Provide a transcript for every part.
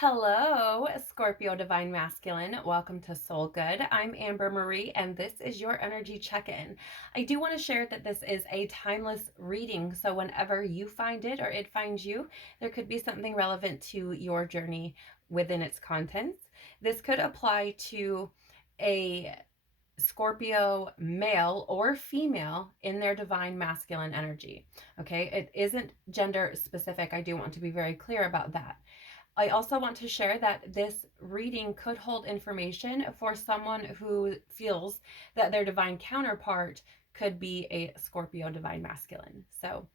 Hello, Scorpio Divine Masculine. Welcome to Soul Good. I'm Amber Marie, and this is your energy check in. I do want to share that this is a timeless reading, so whenever you find it or it finds you, there could be something relevant to your journey within its contents. This could apply to a Scorpio male or female in their divine masculine energy. Okay, it isn't gender specific. I do want to be very clear about that. I also want to share that this reading could hold information for someone who feels that their divine counterpart could be a Scorpio divine masculine. So,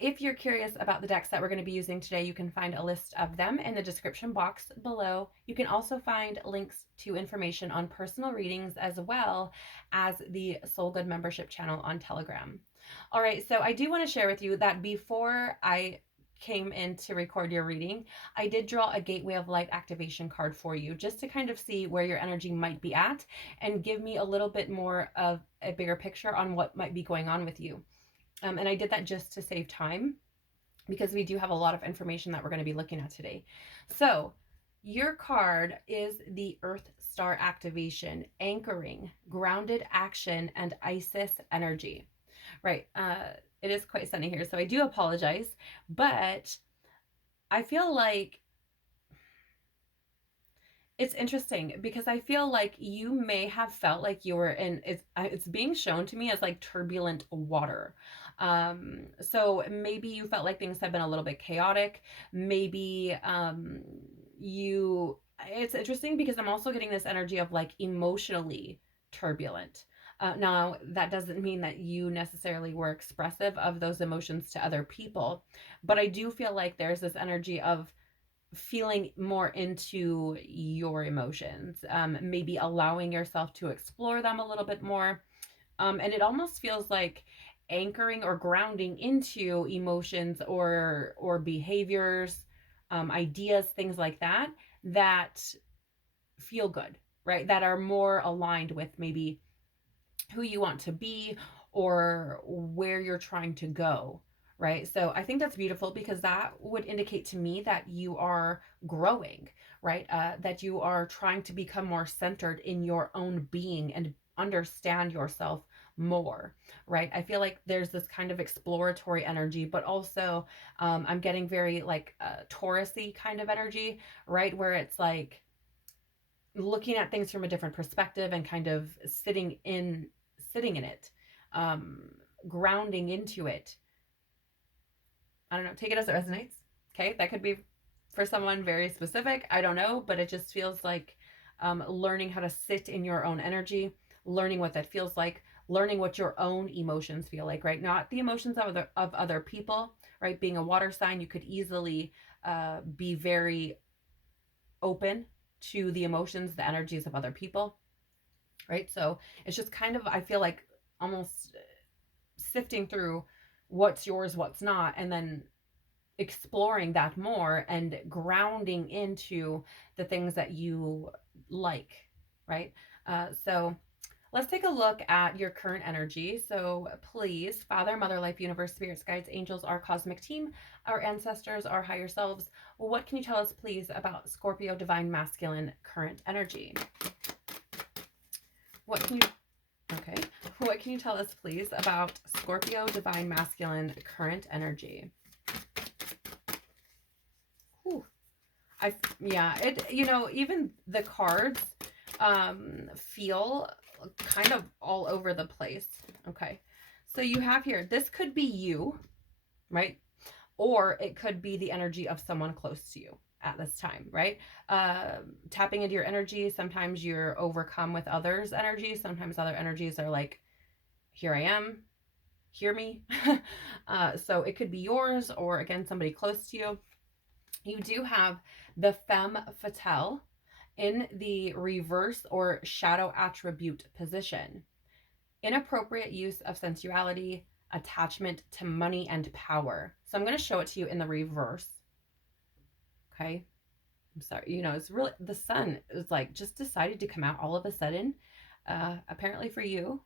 if you're curious about the decks that we're going to be using today, you can find a list of them in the description box below. You can also find links to information on personal readings as well as the Soul Good membership channel on Telegram. All right, so I do want to share with you that before I came in to record your reading, I did draw a Gateway of Light activation card for you just to kind of see where your energy might be at and give me a little bit more of a bigger picture on what might be going on with you. And I did that just to save time because we do have a lot of information that we're going to be looking at today. So your card is the Earth Star activation, anchoring, grounded action, and Isis energy. Right. It is quite sunny here, so I do apologize, but I feel like it's interesting because I feel like you may have felt like you were in it's being shown to me as like turbulent water. So maybe you felt like things have been a little bit chaotic. Maybe you it's interesting because I'm also getting this energy of like emotionally turbulent. Now, that doesn't mean that you necessarily were expressive of those emotions to other people, but I do feel like there's this energy of feeling more into your emotions, maybe allowing yourself to explore them a little bit more. And it almost feels like anchoring or grounding into emotions or behaviors, ideas, things like that, that feel good, right? That are more aligned with maybe who you want to be or where you're trying to go, right? So I think that's beautiful because that would indicate to me that you are growing, right? That you are trying to become more centered in your own being and understand yourself more, right? I feel like there's this kind of exploratory energy, but also I'm getting very like Taurus-y kind of energy, right? Where it's like looking at things from a different perspective and kind of sitting in it, um grounding into it. I don't know, take it as it resonates. Okay, that could be for someone very specific, I don't know, but it just feels like learning how to sit in your own energy, learning what that feels like, learning what your own emotions feel like, right? Not the emotions of other people, right? Being a water sign, you could easily be very open to the emotions, the energies of other people, right? So it's just kind of, I feel like almost sifting through what's yours, what's not, and then exploring that more and grounding into the things that you like, right? So let's take a look at your current energy. So please, Father, Mother, Life, Universe, Spirits, Guides, Angels, our cosmic team, our ancestors, our higher selves, what can you tell us, please, about Scorpio Divine Masculine current energy? What can you, okay, what can you tell us, please, about Scorpio Divine Masculine current energy? Whew. Yeah, it, even the cards feel kind of all over the place. Okay. So you have here, this could be you, right? Or it could be the energy of someone close to you at this time, right? Tapping into your energy, sometimes you're overcome with others' energy. Sometimes other energies are like, here I am, hear me. So it could be yours or again, somebody close to you. You do have the femme fatale in the reverse or shadow attribute position. Inappropriate use of sensuality, attachment to money and power. So I'm going to show it to you in the reverse. Okay. I'm sorry. It's really, the sun is like just decided to come out all of a sudden, apparently for you.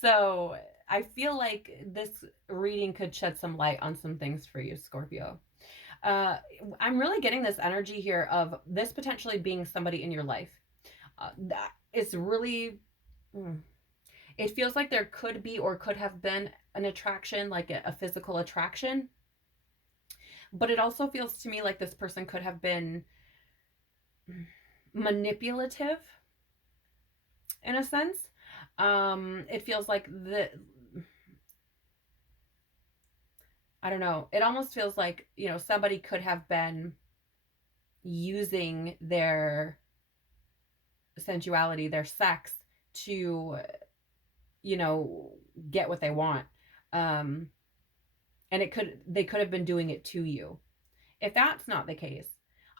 So I feel like this reading could shed some light on some things for you, Scorpio. Uh, I'm really getting this energy here of this potentially being somebody in your life. That it's really, mm, it feels like there could be or could have been an attraction, like a physical attraction. But it also feels to me like this person could have been manipulative in a sense. It feels like I don't know. It almost feels like, somebody could have been using their sensuality, their sex to, you know, get what they want. Um, and they could have been doing it to you. If that's not the case,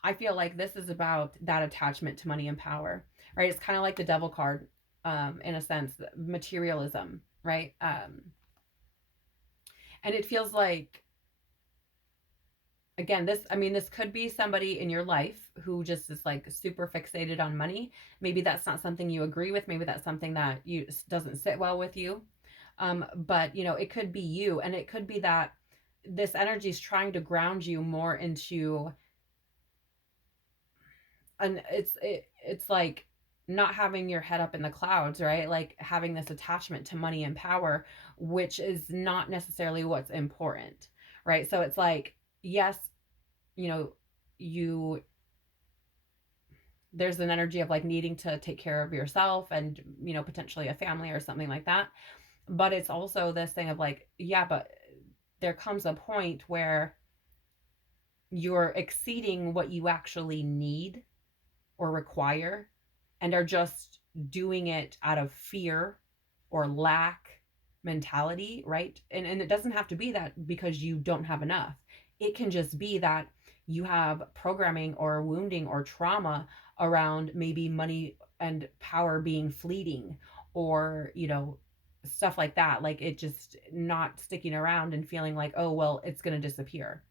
I feel like this is about that attachment to money and power, right? It's kind of like the devil card, in a sense, materialism, right? And it feels like, again, this could be somebody in your life who just is like super fixated on money. Maybe that's not something you agree with. Maybe that's something that you doesn't sit well with you. But it could be you, and it could be that this energy is trying to ground you more into, and it's like not having your head up in the clouds, right? Like having this attachment to money and power, which is not necessarily what's important, right? So it's like, yes, you know, you there's an energy of like needing to take care of yourself and, potentially a family or something like that. But it's also this thing of like, yeah, but there comes a point where you're exceeding what you actually need or require and are just doing it out of fear or lack mentality, right? And it doesn't have to be that because you don't have enough. It can just be that you have programming or wounding or trauma around maybe money and power being fleeting, or, stuff like that. Like it just not sticking around and feeling like, oh, well, it's going to disappear,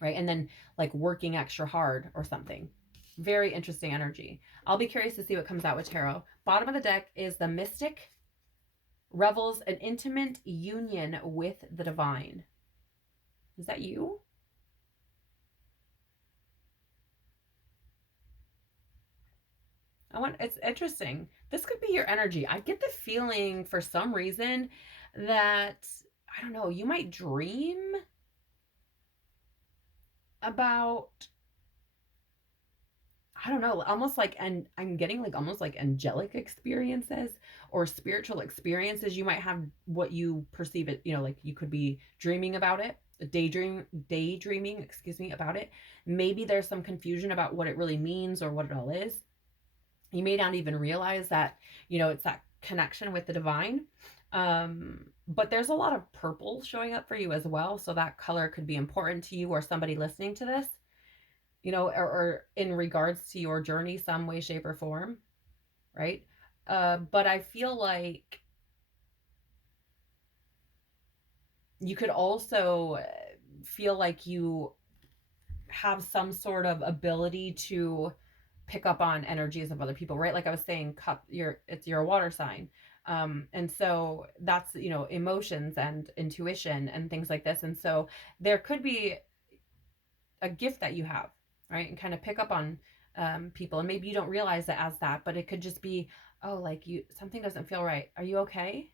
right? And then like working extra hard or something. Very interesting energy. I'll be curious to see what comes out with tarot. Bottom of the deck is the Mystic, revels an intimate union with the divine. Is that you? It's interesting. This could be your energy. I get the feeling for some reason that, I don't know, you might dream about, I don't know, almost like, and I'm getting like almost like angelic experiences or spiritual experiences. You might have what you perceive it, like you could be dreaming about it, daydreaming, excuse me, about it. Maybe there's some confusion about what it really means or what it all is. You may not even realize that, it's that connection with the divine. But there's a lot of purple showing up for you as well. So that color could be important to you or somebody listening to this, or in regards to your journey, some way, shape, or form, right? But I feel like you could also feel like you have some sort of ability to pick up on energies of other people, right? Like I was saying, you're a water sign. And so that's, emotions and intuition and things like this. And so there could be a gift that you have, right? And kind of pick up on people. And maybe you don't realize it as that, but it could just be, oh, like something doesn't feel right. Are you okay?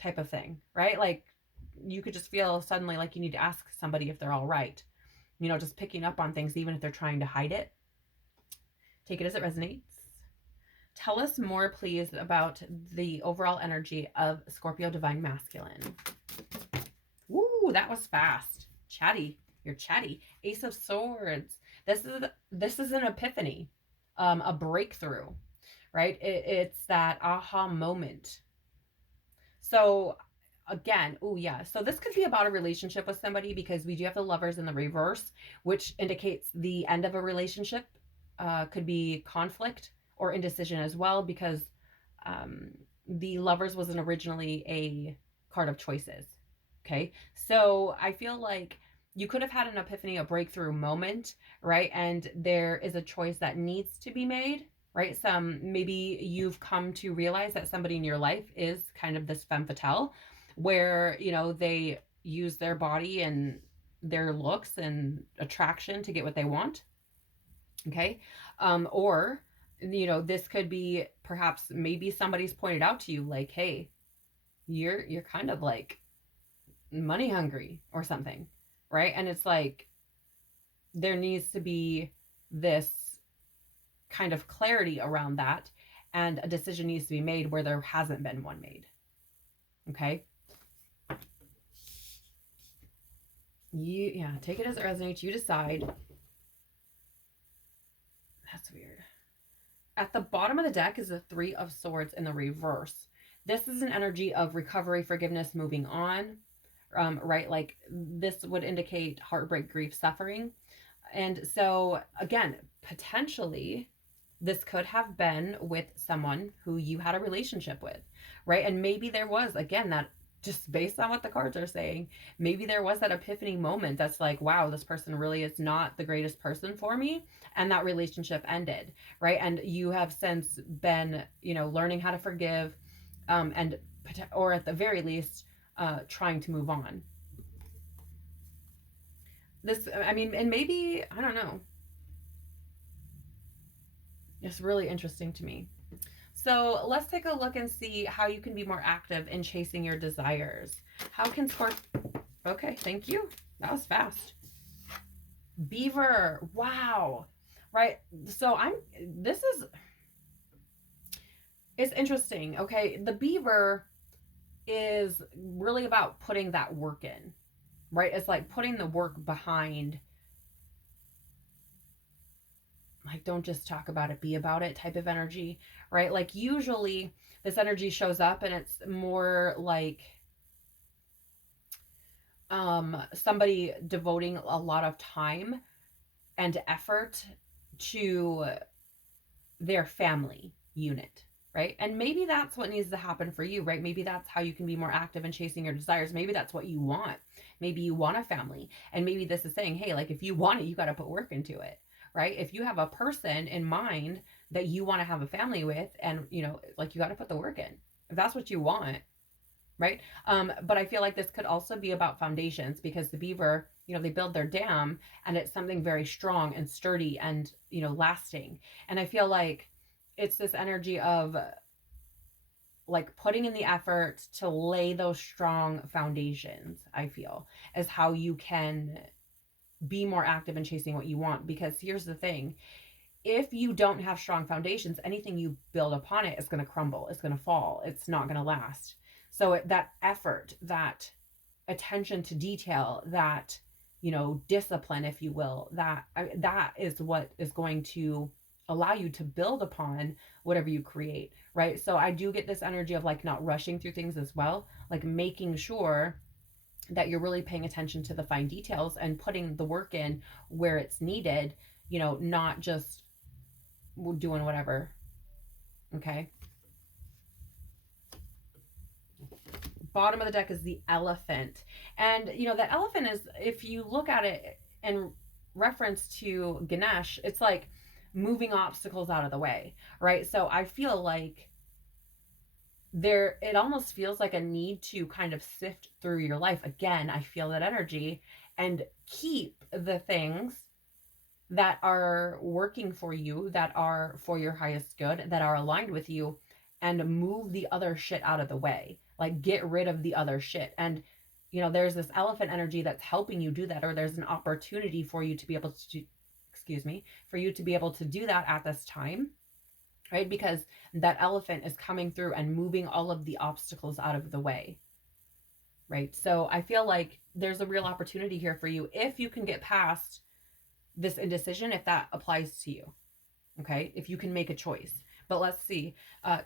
Type of thing, right? Like you could just feel suddenly like you need to ask somebody if they're all right. Just picking up on things, even if they're trying to hide it. Take it as it resonates. Tell us more, please, about the overall energy of Scorpio Divine Masculine. Woo, that was fast. Chatty. You're chatty. Ace of Swords. This is an epiphany, a breakthrough, right? It's that aha moment. So again, oh yeah. So this could be about a relationship with somebody because we do have the Lovers in the reverse, which indicates the end of a relationship. Could be conflict or indecision as well, because the Lovers wasn't originally a card of choices. Okay, so I feel like you could have had an epiphany, a breakthrough moment, right? And there is a choice that needs to be made, right? Maybe you've come to realize that somebody in your life is kind of this femme fatale, where they use their body and their looks and attraction to get what they want. Okay. Or, this could be perhaps maybe somebody's pointed out to you like, hey, you're kind of like money hungry or something, right? And it's like there needs to be this kind of clarity around that, and a decision needs to be made where there hasn't been one made. Okay. Yeah, take it as it resonates. You decide. That's weird. At the bottom of the deck is the Three of Swords in the reverse. This is an energy of recovery, forgiveness, moving on, right? Like this would indicate heartbreak, grief, suffering. And so, again, potentially, this could have been with someone who you had a relationship with, right? And maybe there was, again, that just based on what the cards are saying, maybe there was that epiphany moment that's like, wow, this person really is not the greatest person for me. And that relationship ended, right? And you have since been, learning how to forgive, and, or at the very least, trying to move on. This, I mean, and maybe, I don't know. It's really interesting to me. So let's take a look and see how you can be more active in chasing your desires. How can Scorpio... Okay, thank you. That was fast. Beaver. Wow. Right. So it's interesting. Okay. The beaver is really about putting that work in, right? It's like putting the work behind, like, don't just talk about it, be about it type of energy, right? Like usually this energy shows up and it's more like somebody devoting a lot of time and effort to their family unit, right? And maybe that's what needs to happen for you, right? Maybe that's how you can be more active in chasing your desires. Maybe that's what you want. Maybe you want a family. And maybe this is saying, hey, like if you want it, you got to put work into it, right? If you have a person in mind that you want to have a family with, and, like you got to put the work in. If that's what you want, right? But I feel like this could also be about foundations, because the beaver, they build their dam and it's something very strong and sturdy and, lasting. And I feel like it's this energy of like putting in the effort to lay those strong foundations, I feel, is how you can be more active in chasing what you want. Because here's the thing, if you don't have strong foundations, anything you build upon it is going to crumble. It's going to fall. It's not going to last. So that effort, that attention to detail, that, discipline, if you will, that is what is going to allow you to build upon whatever you create, right? So I do get this energy of like not rushing through things as well, like making sure that you're really paying attention to the fine details and putting the work in where it's needed, not just doing whatever. Okay. Bottom of the deck is the elephant. And, that elephant is, if you look at it in reference to Ganesh, it's like moving obstacles out of the way, right? So I feel like it almost feels like a need to kind of sift through your life. Again, I feel that energy, and keep the things that are working for you, that are for your highest good, that are aligned with you, and move the other shit out of the way. Like get rid of the other shit. And there's this elephant energy that's helping you do that, or there's an opportunity for you to be able to for you to be able to do that at this time, right? Because that elephant is coming through and moving all of the obstacles out of the way, right? So I feel like there's a real opportunity here for you if you can get past this indecision, if that applies to you. Okay, if you can make a choice. But let's see.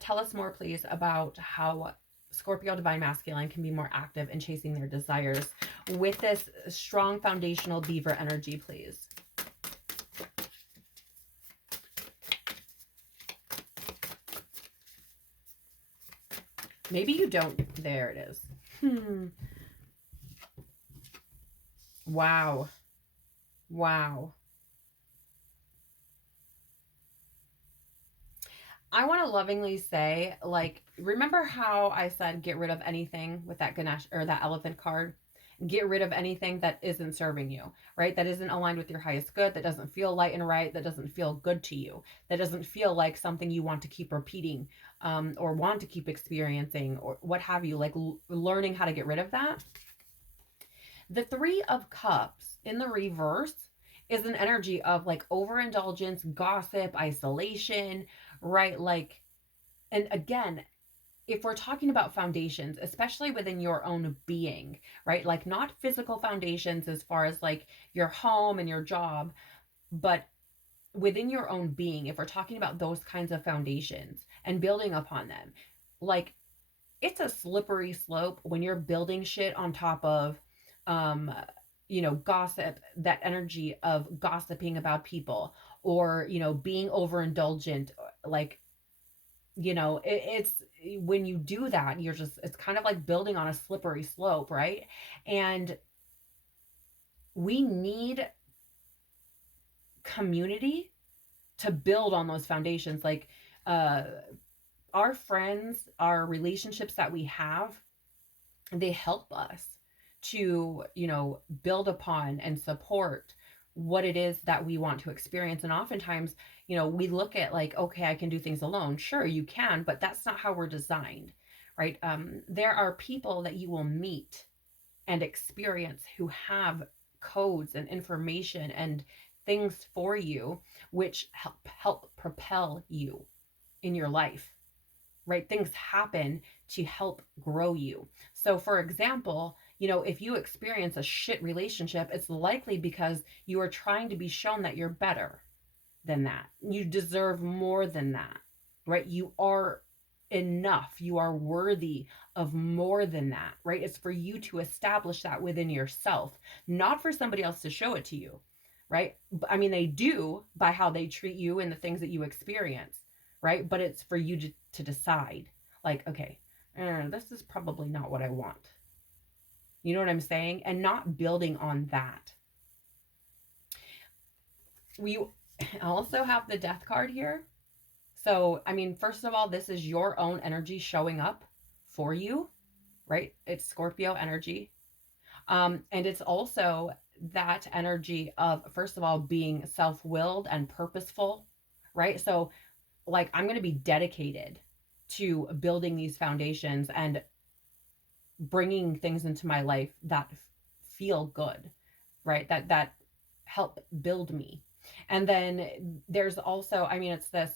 Tell us more, please, about how Scorpio Divine Masculine can be more active in chasing their desires with this strong foundational beaver energy, please. Maybe you don't. There it is. Wow. Wow. I want to lovingly say, like, remember how I said get rid of anything with that Ganesh or that elephant card? Get rid of anything that isn't serving you, right? That isn't aligned with your highest good, that doesn't feel light and right, that doesn't feel good to you, that doesn't feel like something you want to keep repeating, or want to keep experiencing, or what have you, like learning how to get rid of that. The Three of Cups in the reverse is an energy of like overindulgence, gossip, isolation, right? Like, and again, if we're talking about foundations, especially within your own being, right? Like not physical foundations as far as like your home and your job, but within your own being, if we're talking about those kinds of foundations and building upon them, like it's a slippery slope when you're building shit on top of, um, gossip, that energy of gossiping about people, or, being overindulgent, like, it's when you do that, it's kind of like building on a slippery slope, right? And we need community to build on those foundations. Like, uh, our friends, our relationships that we have, they help us to, build upon and support what it is that we want to experience. And oftentimes, we look at like, okay, I can do things alone. Sure, you can, but that's not how we're designed, right? There are people that you will meet and experience who have codes and information and things for you, which help propel you in your life, right? Things happen to help grow you. So, for example, if you experience a shit relationship, it's likely because you are trying to be shown that you're better than that. You deserve more than that, right? You are enough. You are worthy of more than that, right? It's for you to establish that within yourself, not for somebody else to show it to you, right? I mean, they do by how they treat you and the things that you experience, right? But it's for you to decide, like, okay, this is probably not what I want. You know what I'm saying? And not building on that. We also have the Death card here. So, I mean, first of all, this is your own energy showing up for you, right? It's Scorpio energy. And it's also that energy of, first of all, being self willed and purposeful, right? So, like, I'm going to be dedicated to building these foundations and bringing things into my life that feel good, right? That help build me. And then there's also, I mean, it's this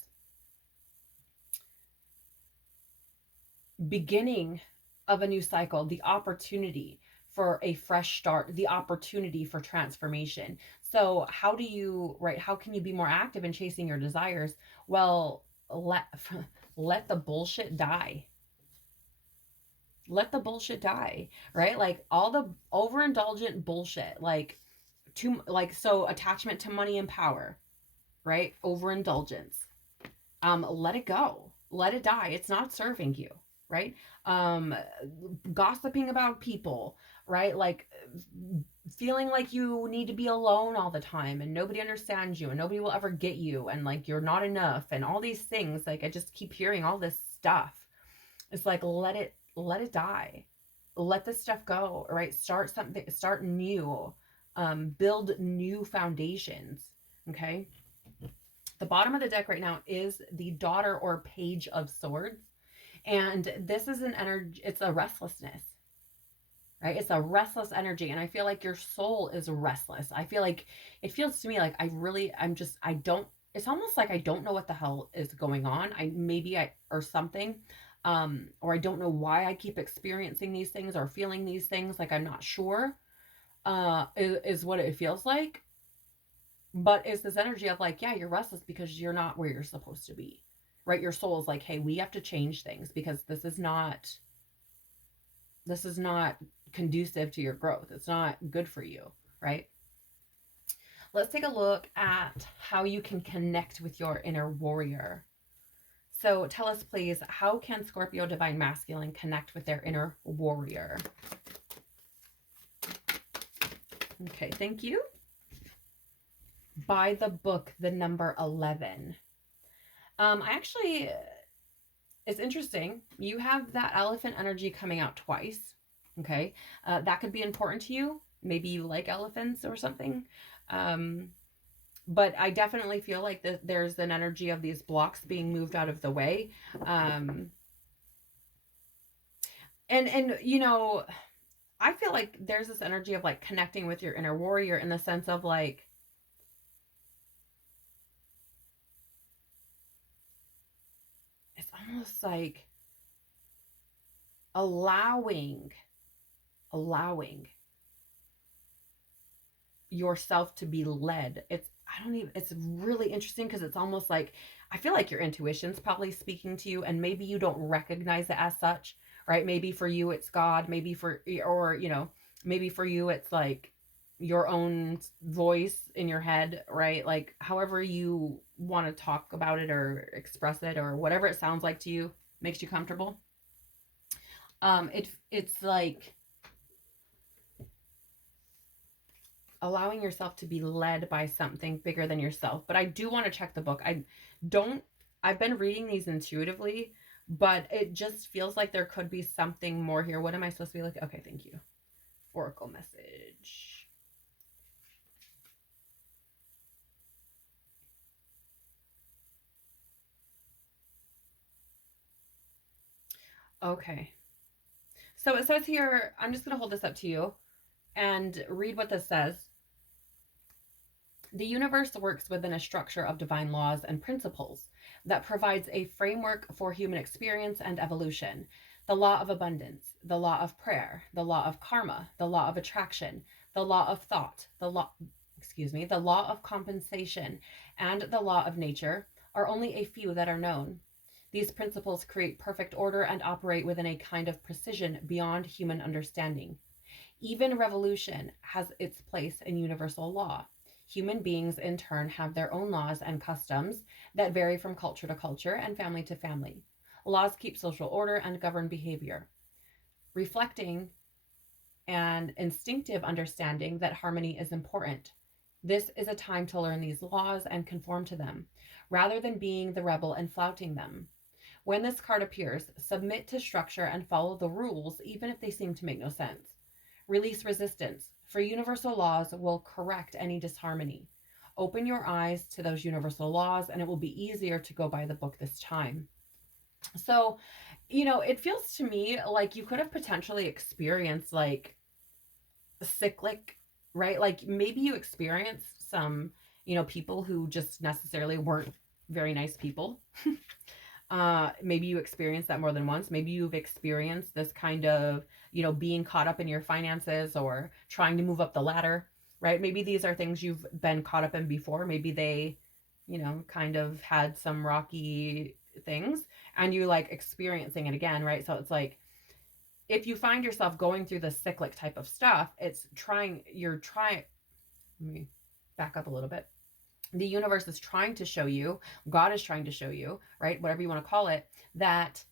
beginning of a new cycle, the opportunity for a fresh start, the opportunity for transformation. So how do you, right, how can you be more active in chasing your desires? Well, let let the bullshit die. Let the bullshit die, right? Like all the overindulgent bullshit, like too, like, so attachment to money and power, right? Overindulgence. Let it go. Let it die. It's not serving you, right? Um, Gossiping about people, right? Like feeling like you need to be alone all the time and nobody understands you and nobody will ever get you and like you're not enough and all these things. Like I just keep hearing all this stuff. It's like let it die. Let this stuff go, right? Start something, start new. Build new foundations. Okay. The bottom of the deck right now is the Daughter or Page of Swords. And this is an energy, it's a restlessness, right? It's a restless energy. And I feel like your soul is restless. I feel like it feels to me like I don't, it's almost like I don't know what the hell is going on. Or something. Or I don't know why I keep experiencing these things or feeling these things. Like I'm not sure, is what it feels like. But it's this energy of like, yeah, you're restless because you're not where you're supposed to be, right? Your soul is like, hey, we have to change things because this is not conducive to your growth. It's not good for you, right? Let's take a look at how you can connect with your inner warrior. So tell us, please, how can Scorpio Divine Masculine connect with their inner warrior? Okay, thank you. By the book, the number 11. It's interesting. You have that elephant energy coming out twice. Okay. That could be important to you. Maybe you like elephants or something. Um, but I definitely feel like there's an energy of these blocks being moved out of the way. Um, and I feel like there's this energy of like connecting with your inner warrior in the sense of like it's almost like allowing allowing yourself to be led. I don't even, it's really interesting because it's almost like I feel like your intuition's probably speaking to you and maybe you don't recognize it as such, right? Maybe for you it's God, maybe for, or maybe for you it's like your own voice in your head, right? Like however you want to talk about it or express it or whatever it sounds like to you makes you comfortable. It's like allowing yourself to be led by something bigger than yourself. But I do want to check the book. Don't, I've been reading these intuitively, but it just feels like there could be something more here. What am I supposed to be like? Okay, thank you. Oracle message. Okay. So it says here, I'm just going to hold this up to you and read what this says. The universe works within a structure of divine laws and principles that provides a framework for human experience and evolution. The law of abundance, the law of prayer, the law of karma, the law of attraction, the law of thought, the law of compensation, and the law of nature are only a few that are known. These principles create perfect order and operate within a kind of precision beyond human understanding. Even revolution has its place in universal law. Human beings, in turn, have their own laws and customs that vary from culture to culture and family to family. Laws keep social order and govern behavior, reflecting an instinctive understanding that harmony is important. This is a time to learn these laws and conform to them, rather than being the rebel and flouting them. When this card appears, submit to structure and follow the rules, even if they seem to make no sense. Release resistance, for universal laws will correct any disharmony. Open your eyes to those universal laws, and it will be easier to go by the book this time. So, it feels to me like you could have potentially experienced like cyclic, right? Like maybe you experienced some, people who just necessarily weren't very nice people. Maybe you experienced that more than once. Maybe you've experienced this kind of, being caught up in your finances or trying to move up the ladder, right? Maybe these are things you've been caught up in before. Maybe they, kind of had some rocky things and you like experiencing it again, right? So it's like, if you find yourself going through the cyclic type of stuff, you're trying, let me back up a little bit. The universe is trying to show you, God is trying to show you, right? Whatever you want to call it, that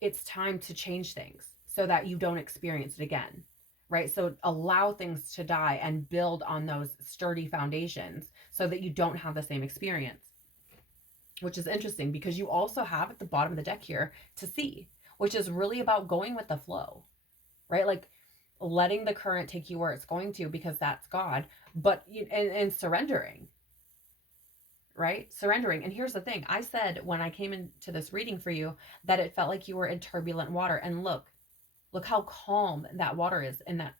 it's time to change things so that you don't experience it again, right? So allow things to die and build on those sturdy foundations so that you don't have the same experience, which is interesting because you also have at the bottom of the deck here to see, which is really about going with the flow, right? Like letting the current take you where it's going to because that's God, but and surrendering, right? Surrendering. And here's the thing, I said when I came into this reading for you that it felt like you were in turbulent water. And look how calm that water is in that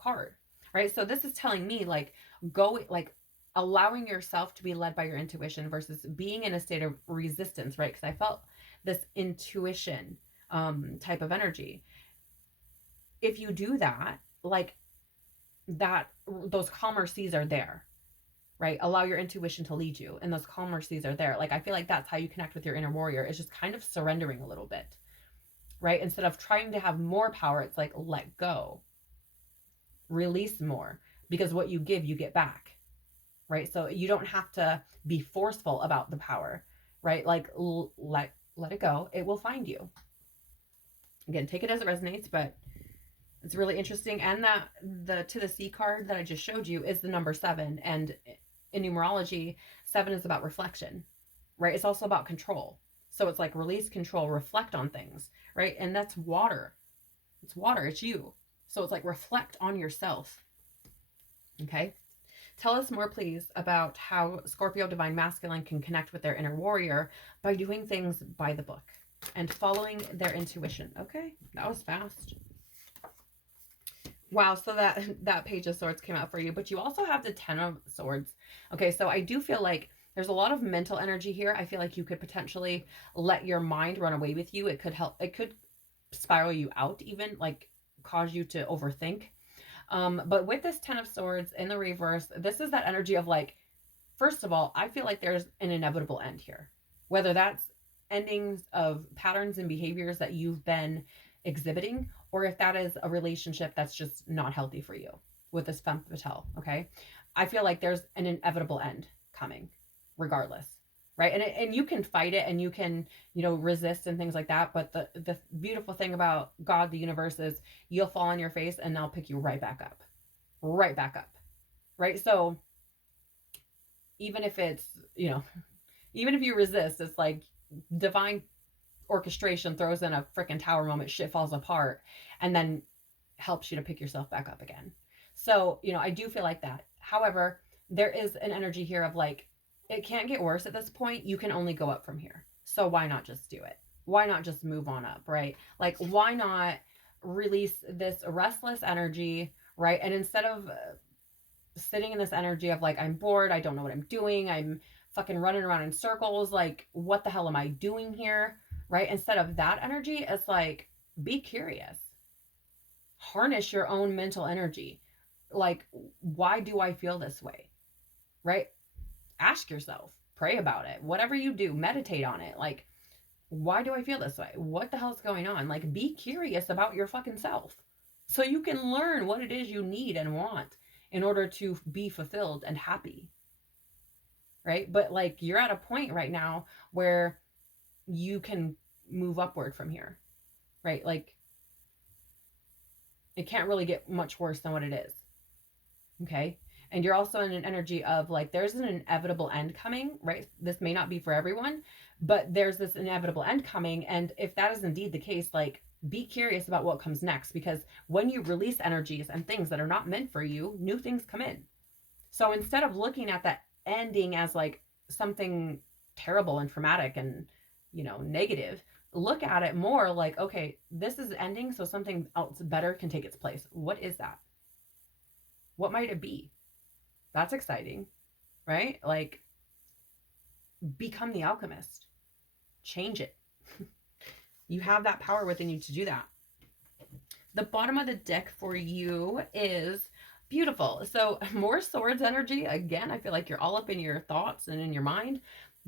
card, right? So this is telling me like go like allowing yourself to be led by your intuition versus being in a state of resistance, right? Because I felt this intuition type of energy. If you do that, like that, those calmer seas are there, right? Allow your intuition to lead you, and those calmer seas are there. Like I feel like that's how you connect with your inner warrior, is just kind of surrendering a little bit, right? Instead of trying to have more power, it's like let go, release more, because what you give, you get back, right? So you don't have to be forceful about the power, right? Like let it go. It will find you. Again, take it as it resonates, but it's really interesting. And that the to the sea card that I just showed you is the number 7, and in numerology, 7 is about reflection, right? It's also about control. So it's like release, control, reflect on things, right? And that's water, It's water, it's you. So it's like reflect on yourself. Okay. Tell us more, please, about how Scorpio Divine Masculine can connect with their inner warrior by doing things by the book and following their intuition. Okay, that was fast. Wow, so that Page of Swords came out for you, but you also have the Ten of Swords. Okay, so I do feel like there's a lot of mental energy here. I feel like you could potentially let your mind run away with you. It could help, it could spiral you out, even like cause you to overthink. But with this Ten of Swords in the reverse, this is that energy of like, first of all, I feel like there's an inevitable end here. Whether that's endings of patterns and behaviors that you've been exhibiting, or if that is a relationship that's just not healthy for you with this femme fatale, okay? I feel like there's an inevitable end coming, regardless, right? And you can fight it and you can, resist and things like that. But the beautiful thing about God, the universe, is you'll fall on your face and they'll pick you right back up, right? So even if it's, even if you resist, it's like divine orchestration throws in a freaking tower moment, shit falls apart, and then helps you to pick yourself back up again. So, I do feel like that. However, there is an energy here of like, it can't get worse at this point. You can only go up from here. So why not just do it? Why not just move on up, right? Like, why not release this restless energy, right? And instead of sitting in this energy of like, I'm bored, I don't know what I'm doing, I'm fucking running around in circles, like, what the hell am I doing here, right? Instead of that energy, it's like, be curious, harness your own mental energy. Like, why do I feel this way, right? Ask yourself, pray about it, whatever you do, meditate on it. Like, why do I feel this way? What the hell's going on? Like, be curious about your fucking self so you can learn what it is you need and want in order to be fulfilled and happy, right? But like, you're at a point right now where you can move upward from here, right? Like, it can't really get much worse than what it is. Okay. And you're also in an energy of like, there's an inevitable end coming, right? This may not be for everyone, but there's this inevitable end coming. And if that is indeed the case, like, be curious about what comes next, because when you release energies and things that are not meant for you, new things come in. So instead of looking at that ending as like something terrible and traumatic and, negative, look at it more like, okay, this is ending, so something else better can take its place. What is that? What might it be? That's exciting, right? Like, become the alchemist. Change it. You have that power within you to do that. The bottom of the deck for you is beautiful. So more swords energy. Again, I feel like you're all up in your thoughts and in your mind.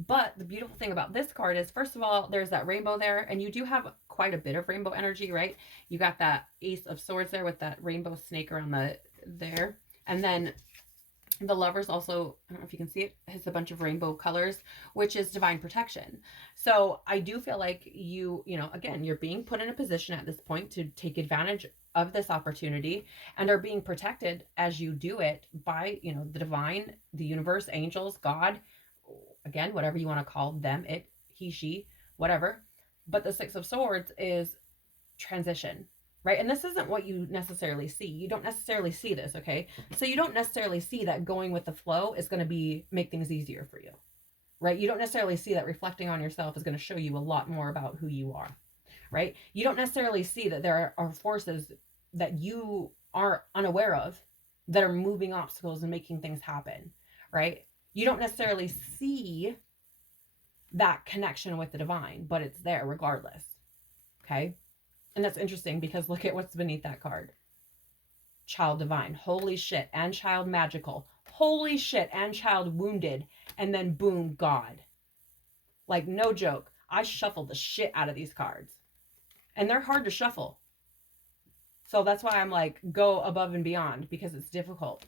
But the beautiful thing about this card is, first of all, there's that rainbow there, and you do have quite a bit of rainbow energy, right? You got that Ace of Swords there with that rainbow snake around there. And then the Lovers also, I don't know if you can see it, has a bunch of rainbow colors, which is divine protection. So I do feel like again, you're being put in a position at this point to take advantage of this opportunity and are being protected as you do it by, the divine, the universe, angels, God, again, whatever you want to call them, it, he, she, whatever. But the Six of Swords is transition, right? And this isn't what you necessarily see. You don't necessarily see this, okay? So you don't necessarily see that going with the flow is going to make things easier for you, right? You don't necessarily see that reflecting on yourself is going to show you a lot more about who you are, right? You don't necessarily see that there are forces that you are unaware of that are moving obstacles and making things happen, right? You don't necessarily see that connection with the divine, but it's there regardless, okay? And that's interesting because look at what's beneath that card. Child divine. Holy shit. And child magical. Holy shit. And child wounded. And then boom, God. Like, no joke. I shuffled the shit out of these cards. And they're hard to shuffle. So that's why I'm like, go above and beyond, because it's difficult.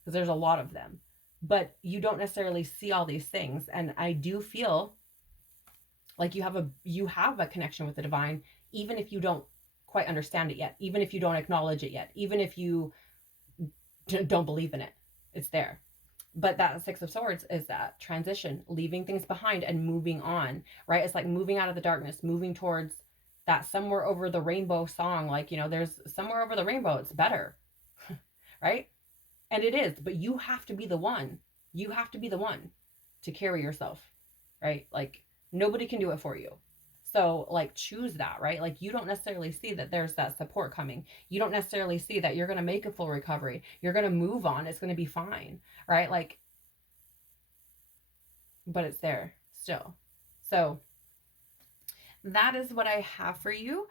Because there's a lot of them. But you don't necessarily see all these things. And I do feel like you have a connection with the divine, even if you don't quite understand it yet, even if you don't acknowledge it yet, even if you don't believe in it, it's there. But that Six of Swords is that transition, leaving things behind and moving on, right? It's like moving out of the darkness, moving towards that somewhere over the rainbow song, like, there's somewhere over the rainbow, it's better, right? And it is, but you have to be the one. You have to be the one to carry yourself, right? Like, nobody can do it for you. So, like, choose that, right? Like, you don't necessarily see that there's that support coming. You don't necessarily see that you're going to make a full recovery. You're going to move on. It's going to be fine, right? Like, but it's there still. So, that is what I have for you.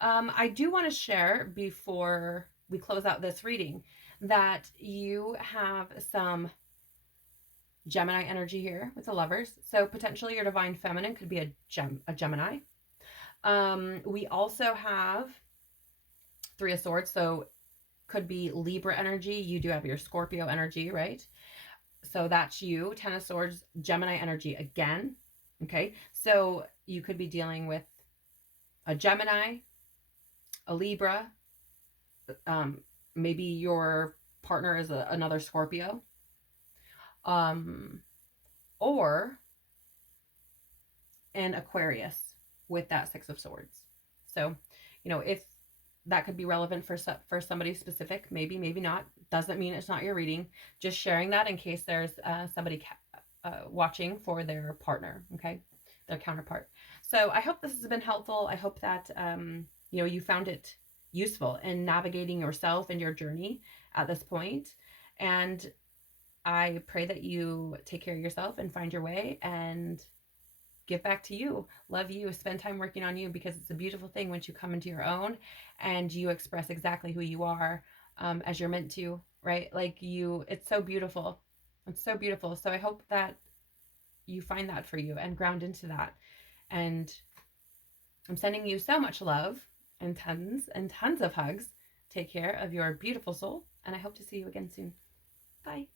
I do want to share before we close out this reading that you have some Gemini energy here with the Lovers. So potentially your divine feminine could be a Gemini. We also have Three of Swords, so could be Libra energy. You do have your Scorpio energy, right? So that's you. Ten of Swords, Gemini energy again. Okay, so you could be dealing with a Gemini, a Libra, maybe your partner is another Scorpio, or an Aquarius with that Six of Swords. So, if that could be relevant for somebody specific, maybe not. Doesn't mean it's not your reading. Just sharing that in case there's somebody watching for their partner, okay, their counterpart. So I hope this has been helpful. I hope that you found it useful in navigating yourself and your journey at this point. And I pray that you take care of yourself and find your way and give back to you. Love you. Spend time working on you, because it's a beautiful thing once you come into your own and you express exactly who you are, as you're meant to, right? Like it's so beautiful. It's so beautiful. So I hope that you find that for you and ground into that. And I'm sending you so much love and tons of hugs. Take care of your beautiful soul, and I hope to see you again soon. Bye.